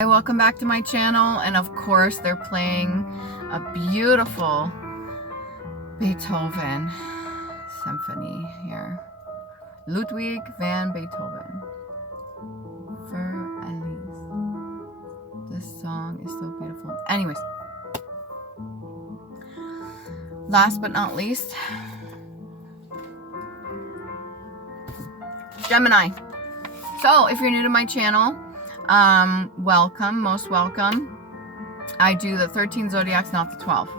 Welcome back to my channel, and of course they're playing a beautiful Beethoven symphony here. Ludwig van Beethoven. For Elise. This song is so beautiful. Anyways, last but not least, Gemini. So if you're new to my channel, welcome, most welcome. I do the 13 zodiacs, not the 12.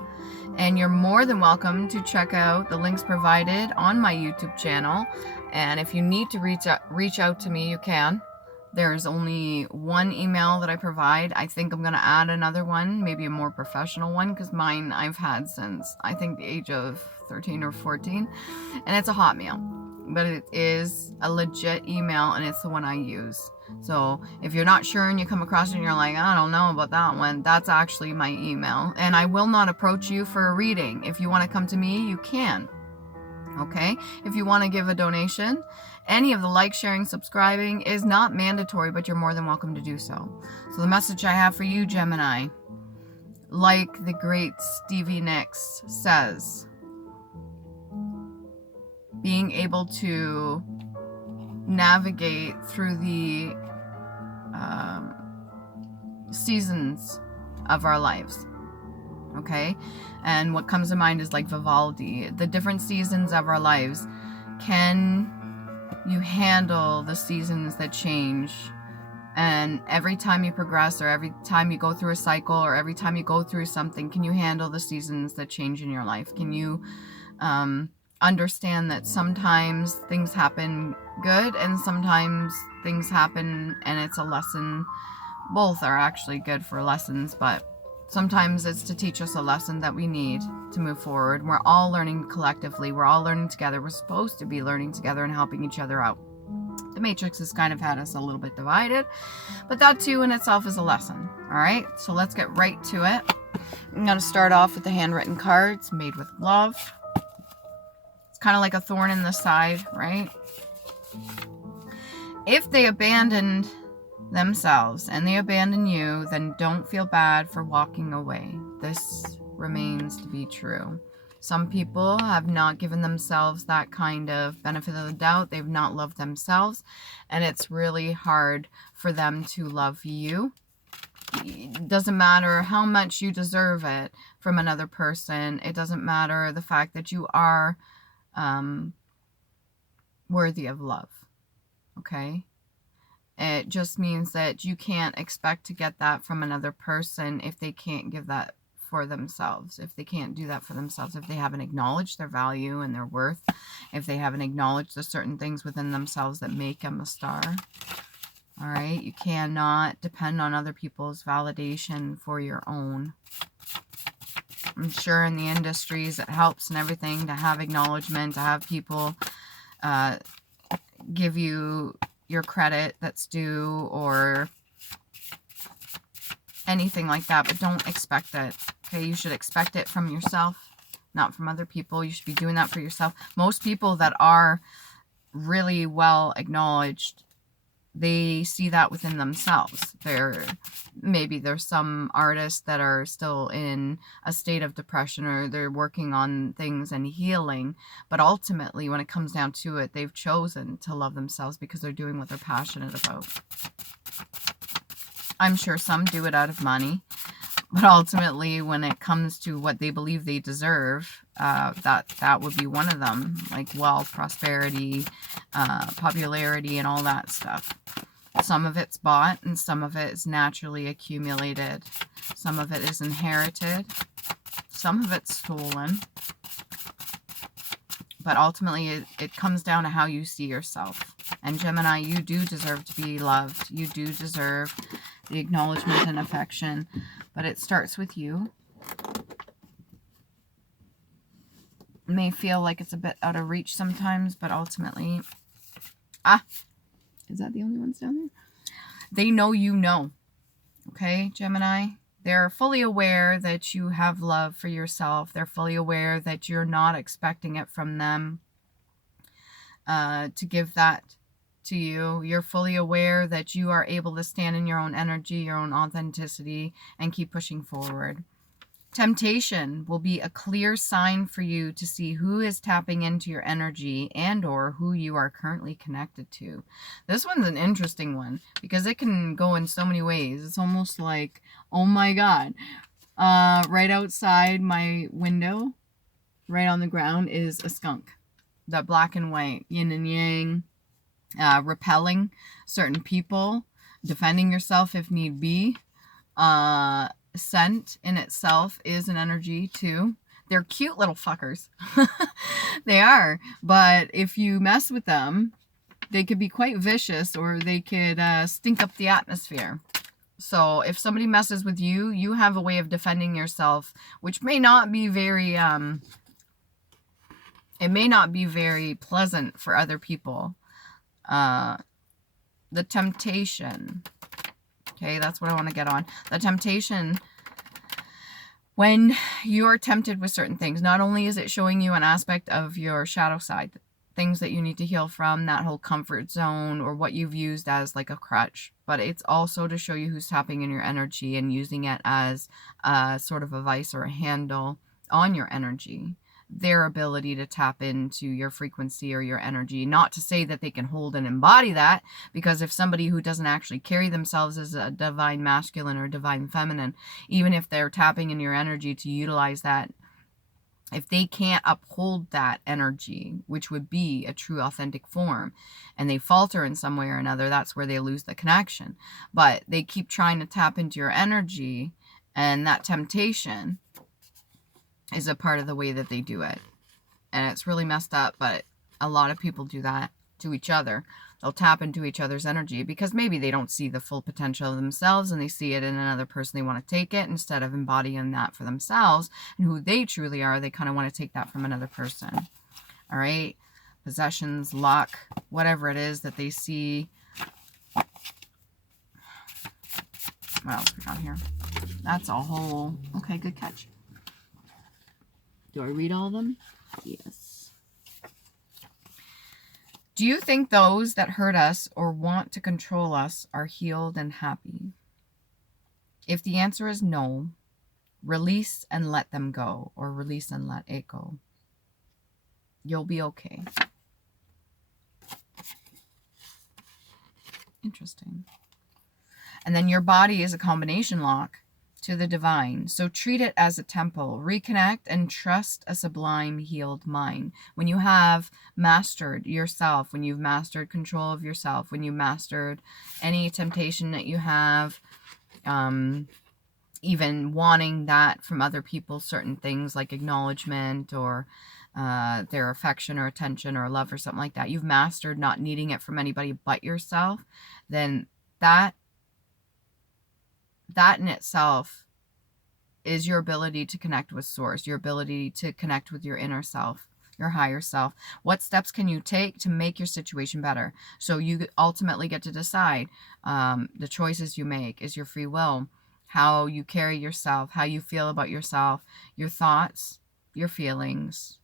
And you're more than welcome to check out the links provided on my YouTube channel. And if you need to reach out to me, you can. There's only one email that I provide. I think I'm going to add another one, maybe a more professional one, because mine I've had since I think the age of 13 or 14. And it's a Hotmail. But it is a legit email, and it's the one I use. So if you're not sure and you come across it and you're like, I don't know about that one, that's actually my email. And I will not approach you for a reading. If you want to come to me, you can. Okay? If you want to give a donation, any of the like, sharing, subscribing is not mandatory, but you're more than welcome to do so. So the message I have for you, Gemini, like the great Stevie Nicks says, being able to navigate through the seasons of our lives, okay? And what comes to mind is like Vivaldi, the different seasons of our lives. Can you handle the seasons that change? And every time you progress, or every time you go through a cycle, or every time you go through something, can you handle the seasons that change in your life? Can you understand that sometimes things happen good and sometimes things happen and it's a lesson? Both are actually good for lessons, but sometimes it's to teach us a lesson that we need to move forward. We're all learning collectively. We're all learning together. We're supposed to be learning together and helping each other out. The Matrix has kind of had us a little bit divided, but that too in itself is a lesson. All right, so let's get right to it. I'm going to start off with the handwritten cards made with love. Kind of like a thorn in the side, right? If they abandoned themselves and they abandon you, then don't feel bad for walking away. This remains to be true. Some people have not given themselves that kind of benefit of the doubt. They've not loved themselves, and it's really hard for them to love you. It doesn't matter how much you deserve it from another person. It doesn't matter the fact that you are worthy of love, okay? It just means that you can't expect to get that from another person if they can't give that for themselves, if they can't do that for themselves, if they haven't acknowledged their value and their worth, if they haven't acknowledged the certain things within themselves that make them a star. All right? You cannot depend on other people's validation for your own. I'm sure in the industries it helps and everything to have acknowledgement, to have people give you your credit that's due or anything like that, but don't expect it. Okay, you should expect it from yourself, not from other people. You should be doing that for yourself. Most people that are really well acknowledged, they see that within themselves. Maybe there's some artists that are still in a state of depression, or they're working on things and healing, but ultimately when it comes down to it, they've chosen to love themselves because they're doing what they're passionate about. I'm sure some do it out of money, but ultimately when it comes to what they believe they deserve, that would be one of them, like wealth, prosperity, popularity, and all that stuff. Some of it's bought and some of it is naturally accumulated. Some of it is inherited. Some of it's stolen. But ultimately it comes down to how you see yourself. And Gemini, you do deserve to be loved. You do deserve the acknowledgement and affection. But it starts with you. It may feel like it's a bit out of reach sometimes, but ultimately... Is that the only ones down there? They know you know. Okay, Gemini? They're fully aware that you have love for yourself. They're fully aware that you're not expecting it from them to give that to you. You're fully aware that you are able to stand in your own energy, your own authenticity, and keep pushing forward. Temptation will be a clear sign for you to see who is tapping into your energy and or who you are currently connected to. This one's an interesting one because it can go in so many ways. It's almost like, oh my God, right outside my window, right on the ground, is a skunk. That black and white, yin and yang, repelling certain people, defending yourself if need be. Scent in itself is an energy too. They're cute little fuckers. They are. But if you mess with them, they could be quite vicious, or they could stink up the atmosphere. So if somebody messes with you, you have a way of defending yourself, which may not be very, it may not be very pleasant for other people. The temptation. Okay, that's what I want to get on. The temptation, when you're tempted with certain things, not only is it showing you an aspect of your shadow side, things that you need to heal from, that whole comfort zone or what you've used as like a crutch, but it's also to show you who's tapping in your energy and using it as a sort of a vice or a handle on your energy. Their ability to tap into your frequency or your energy. Not to say that they can hold and embody that, because if somebody who doesn't actually carry themselves as a divine masculine or divine feminine, even if they're tapping in your energy to utilize that, if they can't uphold that energy, which would be a true authentic form, and they falter in some way or another, that's where they lose the connection. But they keep trying to tap into your energy, and that temptation is a part of the way that they do it. And it's really messed up, but a lot of people do that to each other. They'll tap into each other's energy because maybe they don't see the full potential of themselves and they see it in another person. They want to take it instead of embodying that for themselves and who they truly are. They kind of want to take that from another person. All right? Possessions, luck, whatever it is that they see. What else we got here? That's a whole... Okay, good catch. Do I read all of them? Yes. Do you think those that hurt us or want to control us are healed and happy? If the answer is no, release and let them go, or release and let it go. You'll be okay. Interesting. And then your body is a combination lock to the divine. So treat it as a temple. Reconnect and trust a sublime healed mind. When you have mastered yourself, when you've mastered control of yourself, when you mastered any temptation that you have, even wanting that from other people, certain things like acknowledgement or their affection or attention or love or something like that, you've mastered not needing it from anybody but yourself, then that in itself is your ability to connect with source, your ability to connect with your inner self, your higher self. What steps can you take to make your situation better? So you ultimately get to decide. The choices you make is your free will, how you carry yourself, how you feel about yourself, your thoughts, your feelings,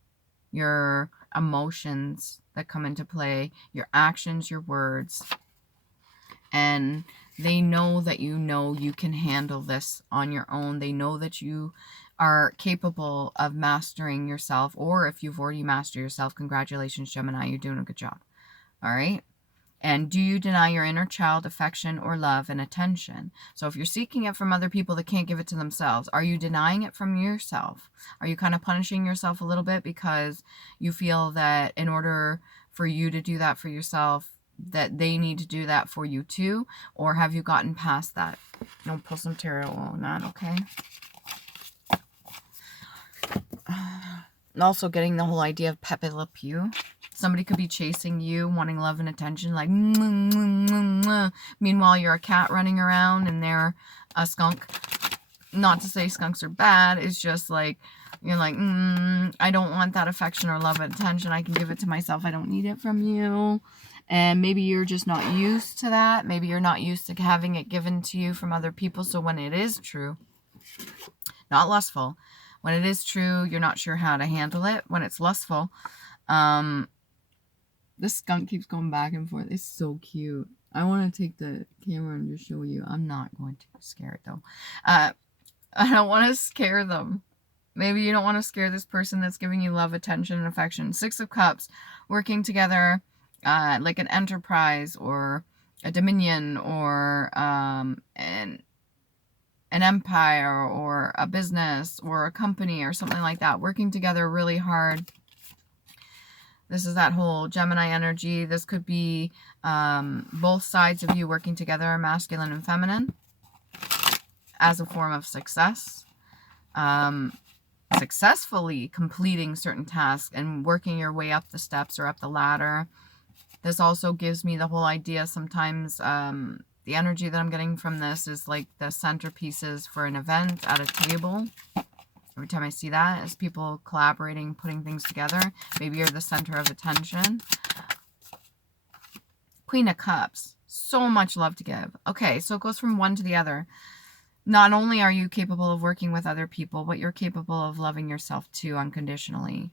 your emotions that come into play, your actions, your words. And they know that you can handle this on your own. They know that you are capable of mastering yourself, or if you've already mastered yourself, congratulations, Gemini, you're doing a good job. All right? And do you deny your inner child affection or love and attention? So if you're seeking it from other people that can't give it to themselves, are you denying it from yourself? Are you kind of punishing yourself a little bit because you feel that in order for you to do that for yourself, that they need to do that for you too? Or have you gotten past that? I'll pull some tarot on that, okay? And also getting the whole idea of Pepe Le Pew. Somebody could be chasing you, wanting love and attention, like, meanwhile you're a cat running around and they're a skunk. Not to say skunks are bad, it's just like, you're like, I don't want that affection or love and attention. I can give it to myself. I don't need it from you. And maybe you're just not used to that. Maybe you're not used to having it given to you from other people. So when it is true, not lustful, when it is true, you're not sure how to handle it. When it's lustful, This skunk keeps going back and forth. It's so cute. I want to take the camera and just show you. I'm not going to scare it though. I don't want to scare them. Maybe you don't want to scare this person that's giving you love, attention, and affection. Six of Cups, working together like an enterprise or a dominion or an empire or a business or a company or something like that. Working together really hard. This is that whole Gemini energy. This could be both sides of you working together, masculine and feminine, as a form of success. Successfully completing certain tasks and working your way up the steps or up the ladder. This also gives me the whole idea sometimes the energy that I'm getting from this is like the centerpieces for an event at a table. Every time I see that, it's people collaborating, putting things together. Maybe you're the center of attention. Queen of Cups. So much love to give. Okay, so it goes from one to the other. Not only are you capable of working with other people, but you're capable of loving yourself too unconditionally.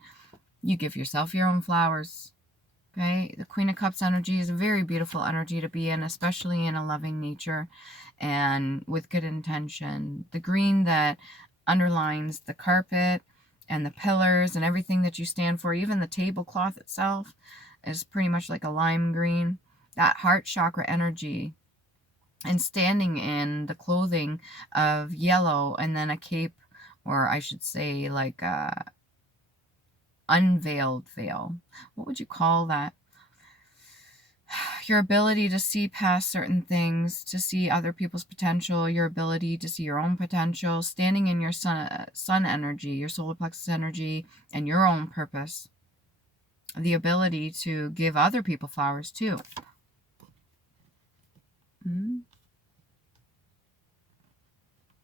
You give yourself your own flowers. Okay, the Queen of Cups energy is a very beautiful energy to be in, especially in a loving nature and with good intention. The green that underlines the carpet and the pillars and everything that you stand for, even the tablecloth itself, is pretty much like a lime green. That heart chakra energy, and standing in the clothing of yellow and then a cape, or I should say like a unveiled veil. What would you call that? Your ability to see past certain things, to see other people's potential, your ability to see your own potential, standing in your sun energy, your solar plexus energy, and your own purpose. The ability to give other people flowers too.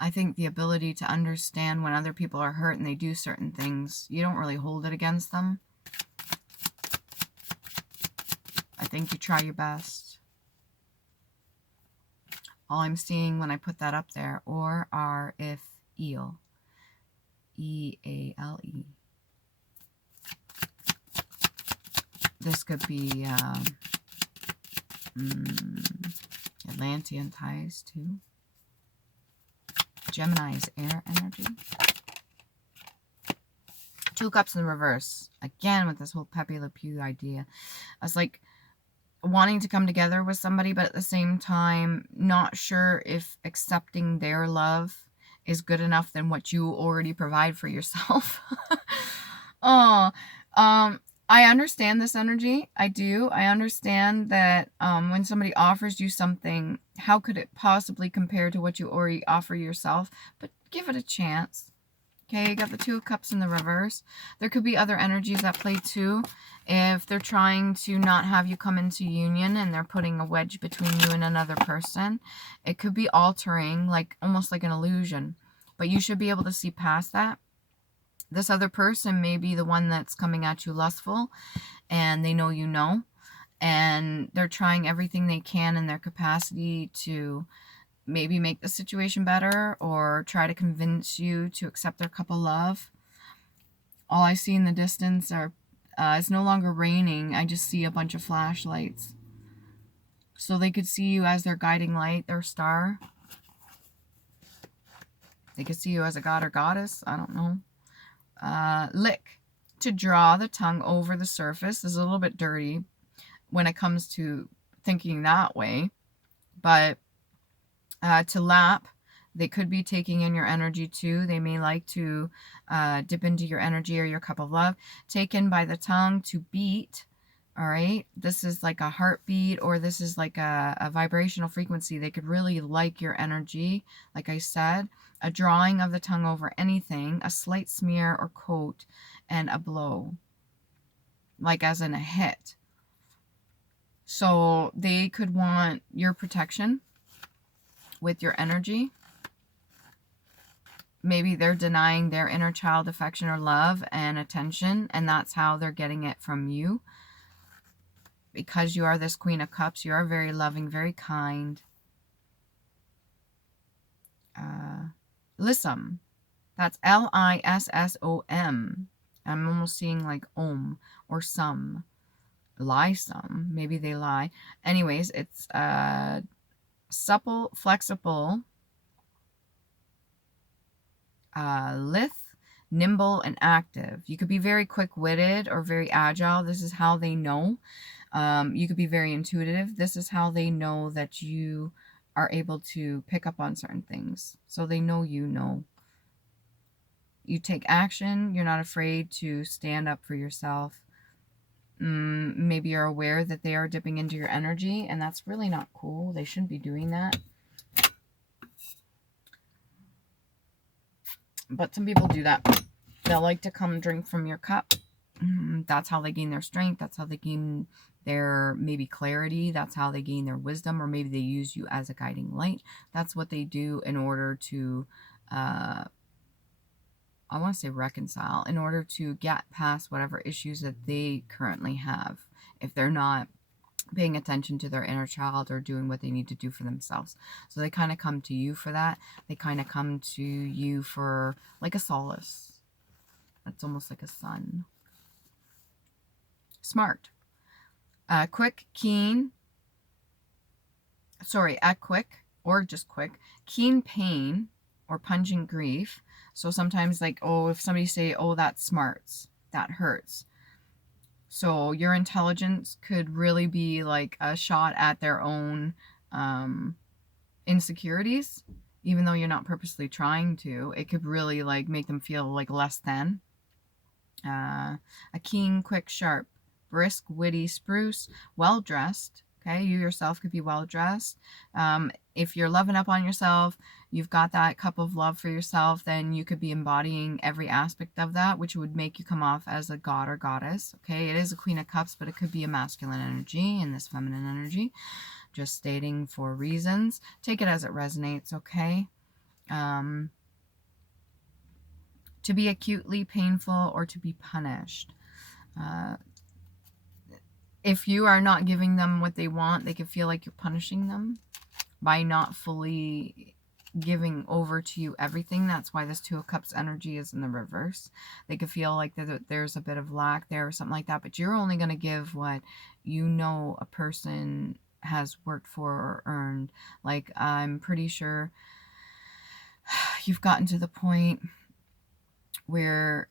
I think the ability to understand when other people are hurt and they do certain things, you don't really hold it against them. I think you try your best. All I'm seeing when I put that up there, or are if eel. E-A-L-E. This could be Atlantean ties too. Gemini is air energy. Two Cups in reverse. Again, with this whole Pepe Le Pew idea. I was like wanting to come together with somebody, but at the same time, not sure if accepting their love is good enough than what you already provide for yourself. I understand this energy. I do. I understand that when somebody offers you something, how could it possibly compare to what you already offer yourself? But give it a chance. Okay, you got the Two of Cups in the reverse. There could be other energies at play too. If they're trying to not have you come into union and they're putting a wedge between you and another person, it could be altering, like almost like an illusion. But you should be able to see past that. This other person may be the one that's coming at you lustful, and they know you know, and they're trying everything they can in their capacity to maybe make the situation better or try to convince you to accept their cup of love. All I see in the distance are, it's no longer raining. I just see a bunch of flashlights. So they could see you as their guiding light, their star. They could see you as a god or goddess. I don't know. Lick. To draw the tongue over the surface is a little bit dirty when it comes to thinking that way. But to lap, they could be taking in your energy too. They may like to dip into your energy or your cup of love. Taken by the tongue. To beat. All right. This is like a heartbeat, or this is like a vibrational frequency. They could really like your energy. Like I said, a drawing of the tongue over anything, a slight smear or coat, and a blow. Like as in a hit. So they could want your protection with your energy. Maybe they're denying their inner child affection or love and attention, and that's how they're getting it from you. Because you are this Queen of Cups, you are very loving, very kind. Lissom. That's L-I-S-S-O-M. I'm almost seeing like Om or some. lie some. Maybe they lie. Anyways, it's supple, flexible, lithe, nimble, and active. You could be very quick-witted or very agile. This is how they know. You could be very intuitive. This is how they know that you are able to pick up on certain things. So they know you know. You take action. You're not afraid to stand up for yourself. Maybe you're aware that they are dipping into your energy, and that's really not cool. They shouldn't be doing that. But some people do that. They'll like to come drink from your cup. That's how they gain their strength. That's how they gain their maybe clarity. That's how they gain their wisdom, or maybe they use you as a guiding light. That's what they do in order to, I want to say reconcile, in order to get past whatever issues that they currently have. If they're not paying attention to their inner child or doing what they need to do for themselves. So they kind of come to you for that. They kind of come to you for like a solace. That's almost like a sun. Smart. Quick, keen. Sorry, at quick or just quick. Keen pain or pungent grief. So sometimes like, oh, if somebody say, oh, that smarts, that hurts. So your intelligence could really be like a shot at their own insecurities, even though you're not purposely trying to. It could really like make them feel like less than. A keen, quick, sharp, brisk, witty, spruce, well-dressed. Okay, you yourself could be well-dressed. If you're loving up on yourself, you've got that cup of love for yourself, then you could be embodying every aspect of that, which would make you come off as a god or goddess. Okay, it is a Queen of Cups, but it could be a masculine energy and this feminine energy. Just stating for reasons. Take it as it resonates, okay? To be acutely painful or to be punished. If you are not giving them what they want, they could feel like you're punishing them by not fully giving over to you everything. That's why this Two of Cups energy is in the reverse. They could feel like there's a bit of lack there or something like that, but you're only going to give what you know a person has worked for or earned. Like, I'm pretty sure you've gotten to the point where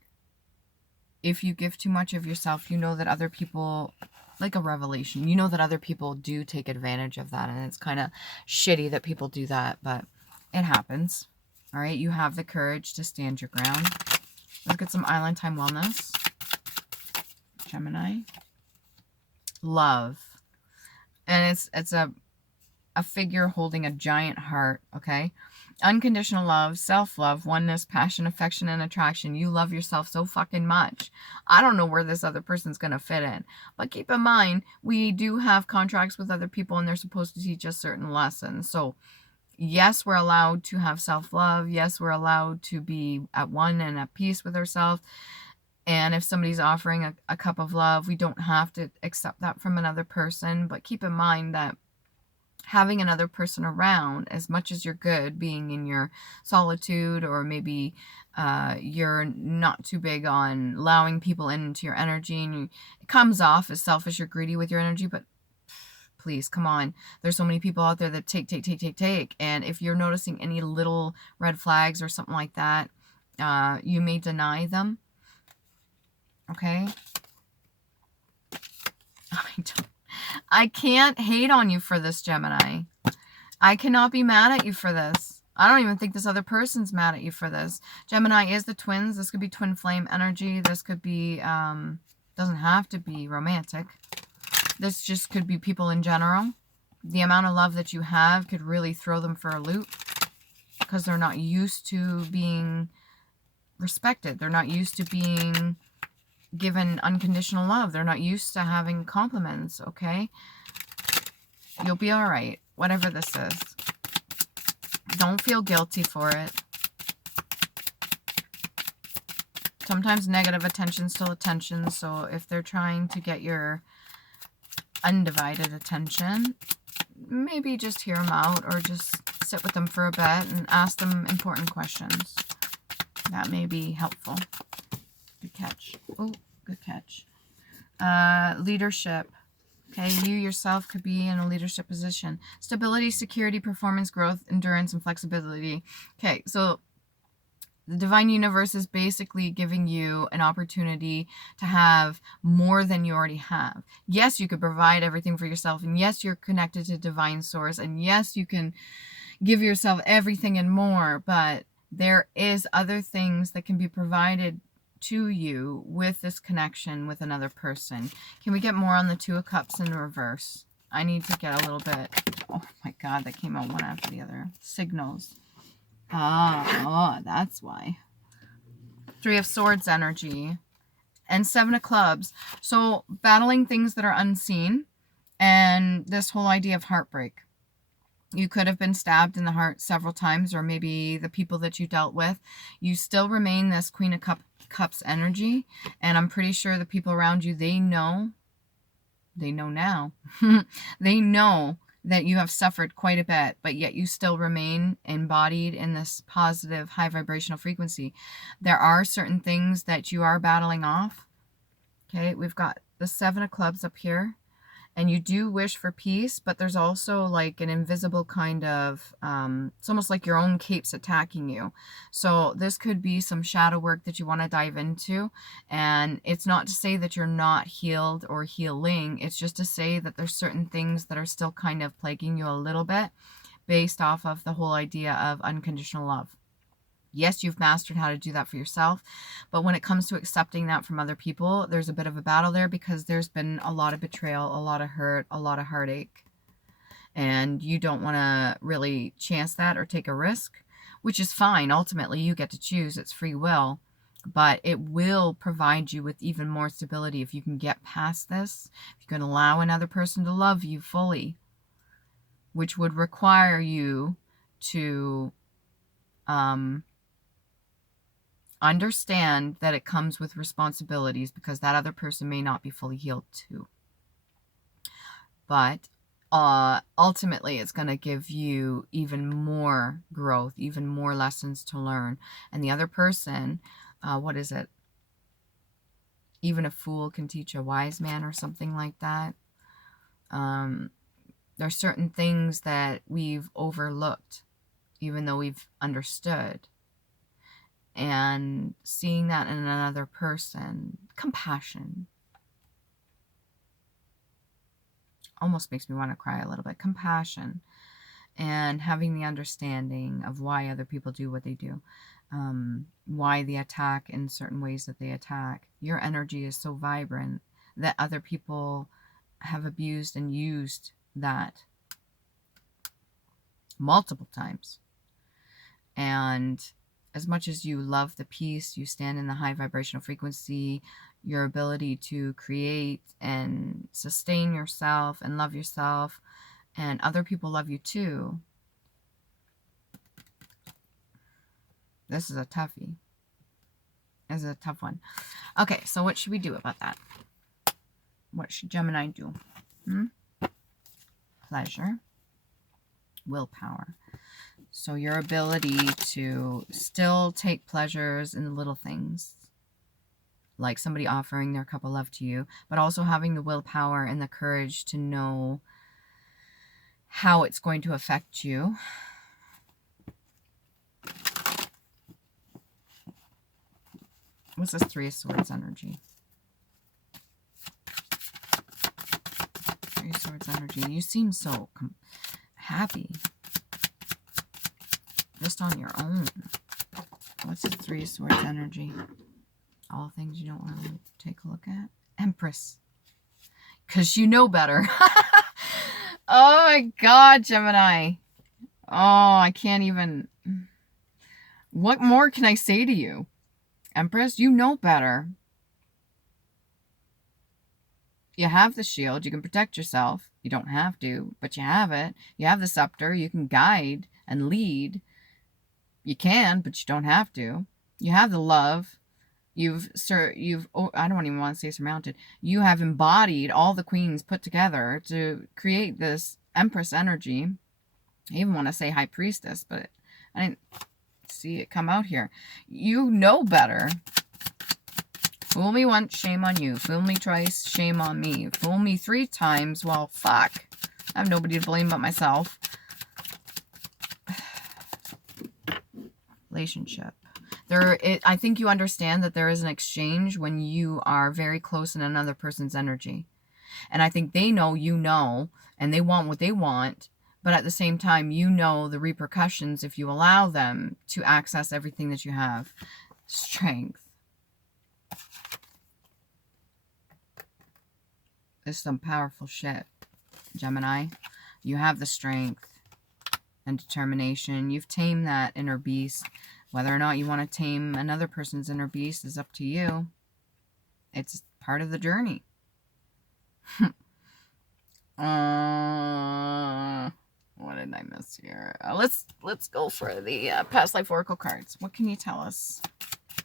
if you give too much of yourself, you know that other people, like a revelation, you know that other people do take advantage of that, and it's kind of shitty that people do that, but it happens. All right, you have the courage to stand your ground. Let's get some Island Time Wellness. Gemini. Love. And it's a figure holding a giant heart, okay? Unconditional love, self-love, oneness, passion, affection, and attraction. You love yourself so fucking much. I don't know where this other person's going to fit in. But keep in mind, we do have contracts with other people, and they're supposed to teach us certain lessons. So, yes, we're allowed to have self-love. Yes, we're allowed to be at one and at peace with ourselves. And if somebody's offering a cup of love, we don't have to accept that from another person. But keep in mind that having another person around, as much as you're good being in your solitude, or maybe you're not too big on allowing people into your energy, and it comes off as selfish or greedy with your energy, but please, come on. There's so many people out there that take. And if you're noticing any little red flags or something like that, you may deny them. Okay? I can't hate on you for this, Gemini. I cannot be mad at you for this. I don't even think this other person's mad at you for this. Gemini is the twins. This could be twin flame energy. This could be, doesn't have to be romantic. This just could be people in general. The amount of love that you have could really throw them for a loop because they're not used to being respected. They're not used to being given unconditional love. They're not used to having compliments, okay? You'll be all right, whatever this is. Don't feel guilty for it. Sometimes negative attention's still attention, so if they're trying to get your undivided attention, maybe just hear them out or just sit with them for a bit and ask them important questions. That may be helpful. Good catch. Oh, good catch. Leadership. Okay, you yourself could be in a leadership position. Stability, security, performance, growth, endurance, and flexibility. Okay, so the divine universe is basically giving you an opportunity to have more than you already have. Yes, you could provide everything for yourself. And yes, you're connected to divine source. And yes, you can give yourself everything and more. But there is other things that can be provided to you with this connection with another person. Can we get more on the Two of Cups in reverse? I need to get a little bit. Oh my God, that came out one after the other. Signals. Oh, that's why. Three of Swords energy and Seven of Clubs. So battling things that are unseen and this whole idea of heartbreak. You could have been stabbed in the heart several times, or maybe the people that you dealt with. You still remain this Queen of Cups energy, and I'm pretty sure the people around you, they know now. They know that you have suffered quite a bit, but yet you still remain embodied in this positive, high vibrational frequency. There are certain things that you are battling off. Okay, we've got the Seven of Clubs up here. And you do wish for peace, but there's also like an invisible kind of, it's almost like your own cape's attacking you. So this could be some shadow work that you want to dive into. And it's not to say that you're not healed or healing. It's just to say that there's certain things that are still kind of plaguing you a little bit based off of the whole idea of unconditional love. Yes, you've mastered how to do that for yourself, but when it comes to accepting that from other people, there's a bit of a battle there because there's been a lot of betrayal, a lot of hurt, a lot of heartache, and you don't want to really chance that or take a risk, which is fine. Ultimately, you get to choose. It's free will, but it will provide you with even more stability if you can get past this, if you can allow another person to love you fully, which would require you to understand that it comes with responsibilities because that other person may not be fully healed too. But ultimately, it's going to give you even more growth, even more lessons to learn. And the other person, what is it? Even a fool can teach a wise man or something like that. There's certain things that we've overlooked, even though we've understood. And seeing that in another person, compassion, almost makes me want to cry a little bit. Compassion and having the understanding of why other people do what they do, why they attack in certain ways that they attack. Your energy is so vibrant that other people have abused and used that multiple times. And as much as you love the peace, you stand in the high vibrational frequency, your ability to create and sustain yourself and love yourself, and other people love you too. This is a toughie. This is a tough one. Okay, so what should we do about that? What should Gemini do? Pleasure. Willpower. So your ability to still take pleasures in the little things, like somebody offering their cup of love to you, but also having the willpower and the courage to know how it's going to affect you. What's this Three of Swords energy? Three of Swords energy. You seem so happy. Just on your own. What's the Three of Swords energy? All things you don't want to take a look at. Empress. Because you know better. Oh my God, Gemini. Oh, I can't even. What more can I say to you? Empress, you know better. You have the shield. You can protect yourself. You don't have to, but you have it. You have the scepter. You can guide and lead. You can, but you don't have to. You have the love. Oh, I don't even want to say surmounted. You have embodied all the queens put together to create this Empress energy. I even want to say High Priestess, but I didn't see it come out here. You know better. Fool me once, shame on you. Fool me twice, shame on me. Fool me 3 times, well, fuck. I have nobody to blame but myself. Relationship. I think you understand that there is an exchange when you are very close in another person's energy. And I think they know you know, and they want what they want. But at the same time, you know the repercussions if you allow them to access everything that you have. Strength. This is some powerful shit, Gemini. You have the strength and determination. You've tamed that inner beast. Whether or not you want to tame another person's inner beast is up to you. It's part of the journey. What did I miss here? Let's go for the past life oracle cards. What can you tell us?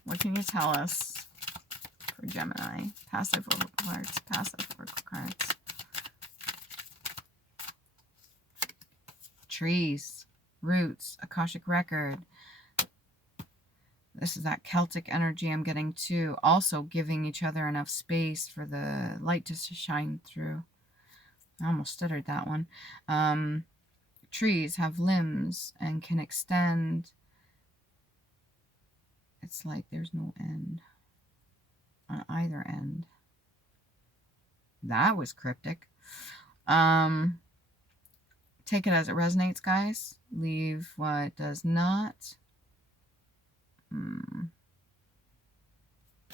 What can you tell us for Gemini? Past life oracle cards. Past life oracle cards. Trees, roots, Akashic record. This is that Celtic energy I'm getting too. Also giving each other enough space for the light to shine through. I almost stuttered that one. Trees have limbs and can extend. It's like there's no end on either end. That was cryptic. Take it as it resonates, guys. Leave what does not.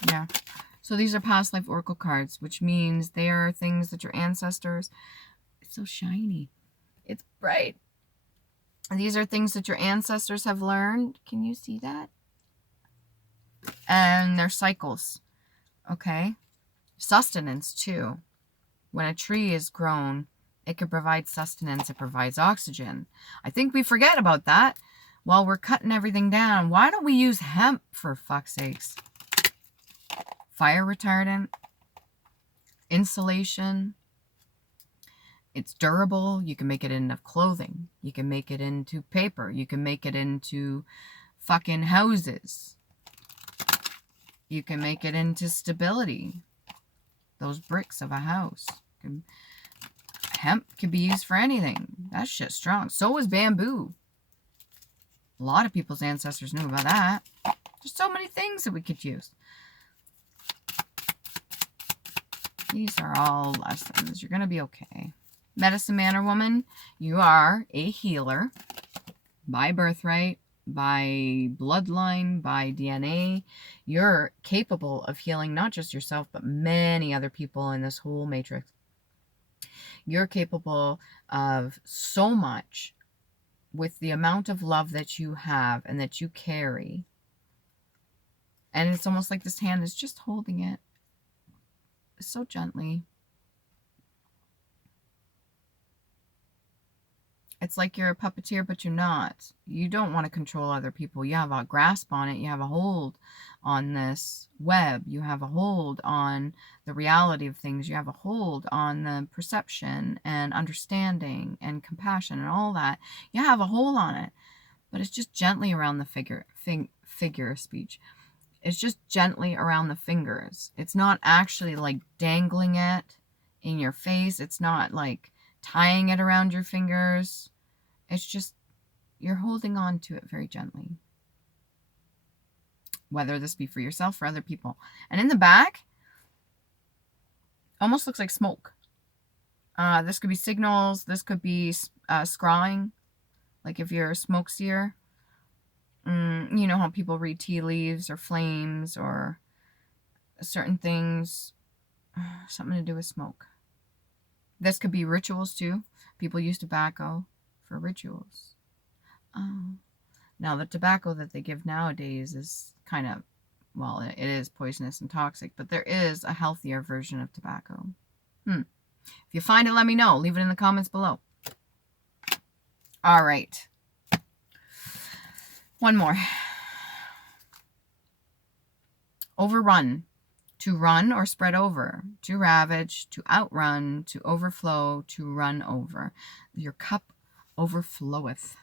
Yeah. So these are past life oracle cards, which means they are things that your ancestors... It's so shiny. It's bright. These are things that your ancestors have learned. Can you see that? And they're cycles. Okay? Sustenance, too. When a tree is grown, it can provide sustenance. It provides oxygen. I think we forget about that while we're cutting everything down. Why don't we use hemp, for fuck's sakes? Fire retardant. Insulation. It's durable. You can make it into clothing. You can make it into paper. You can make it into fucking houses. You can make it into stability. Those bricks of a house. Hemp can be used for anything. That shit's strong. So is bamboo. A lot of people's ancestors knew about that. There's so many things that we could use. These are all lessons. You're going to be okay. Medicine man or woman, you are a healer by birthright, by bloodline, by DNA. You're capable of healing not just yourself, but many other people in this whole matrix. You're capable of so much with the amount of love that you have and that you carry. And it's almost like this hand is just holding it so gently. It's like you're a puppeteer, but you're not. You don't want to control other people. You have a grasp on it. You have a hold on this web. You have a hold on the reality of things. You have a hold on the perception and understanding and compassion and all that. You have a hold on it, but it's just gently around the figure of speech. It's just gently around the fingers. It's not actually like dangling it in your face. It's not like tying it around your fingers. It's just, you're holding on to it very gently. Whether this be for yourself or other people. And in the back, almost looks like smoke. This could be signals. This could be scrying. Like if you're a smoke seer. You know how people read tea leaves or flames or certain things. Something to do with smoke. This could be rituals too. People use tobacco for rituals. Now the tobacco that they give nowadays is kind of, well, it is poisonous and toxic, but there is a healthier version of tobacco. If you find it, let me know. Leave it in the comments below. All right. One more. Overrun. To run or spread over. To ravage. To outrun. To overflow. To run over. Your cup overfloweth.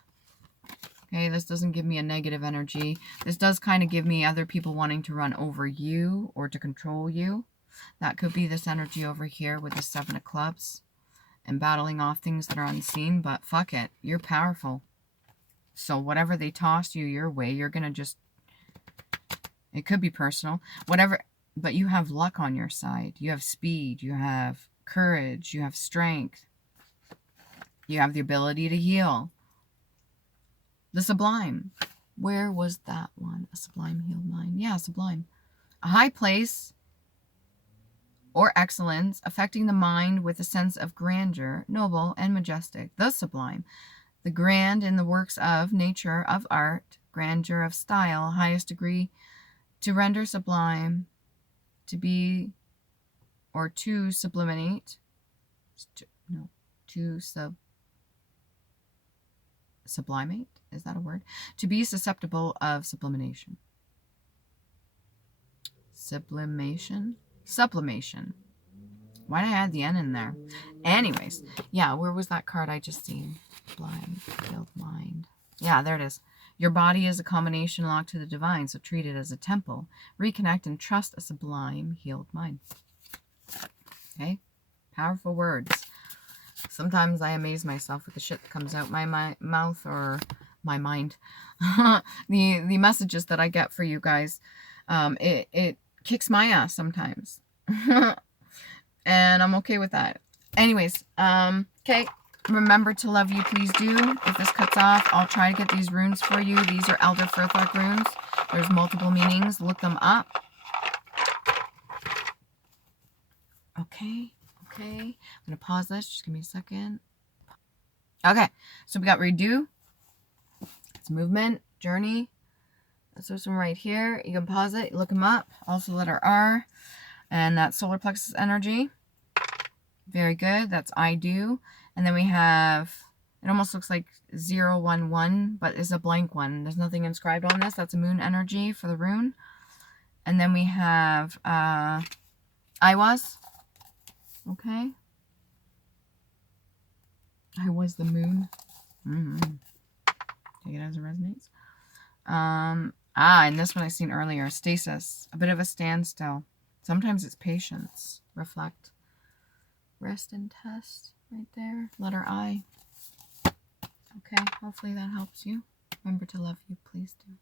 Okay, this doesn't give me a negative energy. This does kind of give me other people wanting to run over you or to control you. That could be this energy over here with the 7 of clubs and battling off things that are unseen, but fuck it. You're powerful. So whatever they toss you your way, you're going to just, it could be personal, whatever, but you have luck on your side. You have speed, you have courage, you have strength. You have the ability to heal. The sublime. Where was that one? A sublime healed mind. Yeah, sublime. A high place or excellence, affecting the mind with a sense of grandeur, noble and majestic. The sublime. The grand in the works of nature, of art, grandeur of style, highest degree, to render sublime, to be, or to sublimate, sublimate, is that a word? To be susceptible of sublimation. Sublimation. Why did I add the N in there? Anyways, yeah, where was that card I just seen? Blind, filled mind. Yeah, there it is. Your body is a combination locked to the divine, so treat it as a temple. Reconnect and trust a sublime, healed mind. Okay? Powerful words. Sometimes I amaze myself with the shit that comes out my mouth or my mind. the messages that I get for you guys, it kicks my ass sometimes. And I'm okay with that. Anyways, okay. Remember to love you, please do. If this cuts off, I'll try to get these runes for you. These are Elder Furthok runes. There's multiple meanings. Look them up. Okay. I'm going to pause this. Just give me a second. Okay. So we got redo. It's movement, journey. Let's do some right here. You can pause it. Look them up. Also letter R. And that's solar plexus energy. Very good. That's I do. And then we have, it almost looks like 011, but it's a blank one. There's nothing inscribed on this. That's a moon energy for the rune. And then we have I was. Okay. I was the moon. Take it as it resonates. And this one I seen earlier. Stasis. A bit of a standstill. Sometimes it's patience. Reflect. Rest and test. Right there. Letter I. Okay. Hopefully that helps you. Remember to love you. Please do.